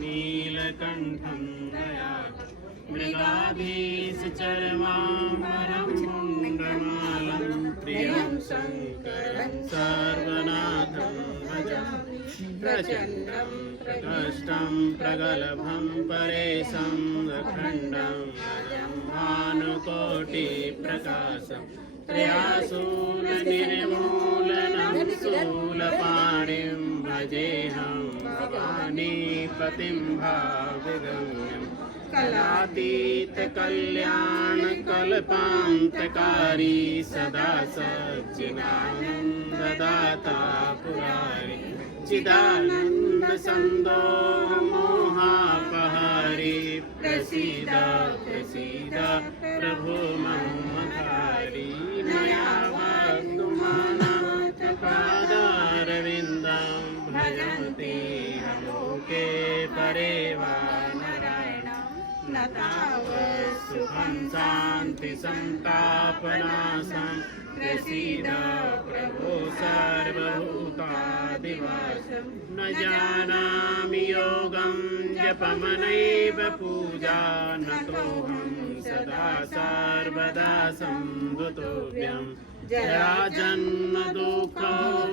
नीलकण्ठं दयाकरं मृगाधीशचर्माम्बरं मुण्डमालं प्रियं शङ्करं सर्वनाथं भजामि प्रचण्डं प्रकष्टं प्रगल्भं परेशं अखण्डं अजं भानुकोटिप्रकाशं त्रयासूरनिर्मूलनं शूलपाणिं भजेऽहं भवानीपतिं भावगम्यं कलातीतकल्याणकल्पान्तकारी सदा सच्चिदानन्ददाता पुरारी चिदानन्दसन्दोह मोहापहारी प्रसीद प्रसीद प्रभो मन्मथारी मया भक्तुमानतपादारविन्दं भजन्ति लोके परे वा नारायणं न तावत् सुखं शान्ति सन्तापनाशं प्रसीद प्रभो सर्वभूतादिवासं न जानामि योगं जपमनैव पूजा नतोऽहं सदा सर्वदा सम्भुतोऽभ्यं जराजन्म दुःखोत्ताप्यमानं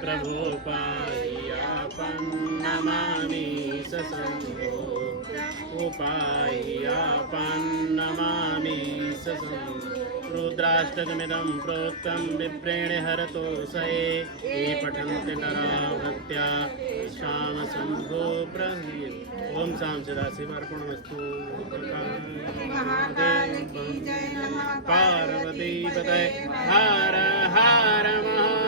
प्रभो पाह्यापन्नमामि ससङ्गो उपाह्यापन्नमामि ससङ्गो रुद्राष्टकमिदं प्रोक्तं विप्रेण हरतो सये ये पठन्ति नरा भक्त्या श्यामशम्भो प्रहीत् ओम शाम सदाशिवार्पणमस्तु महाकाल की जय नमः पार्वती पतये हर हर महादेव।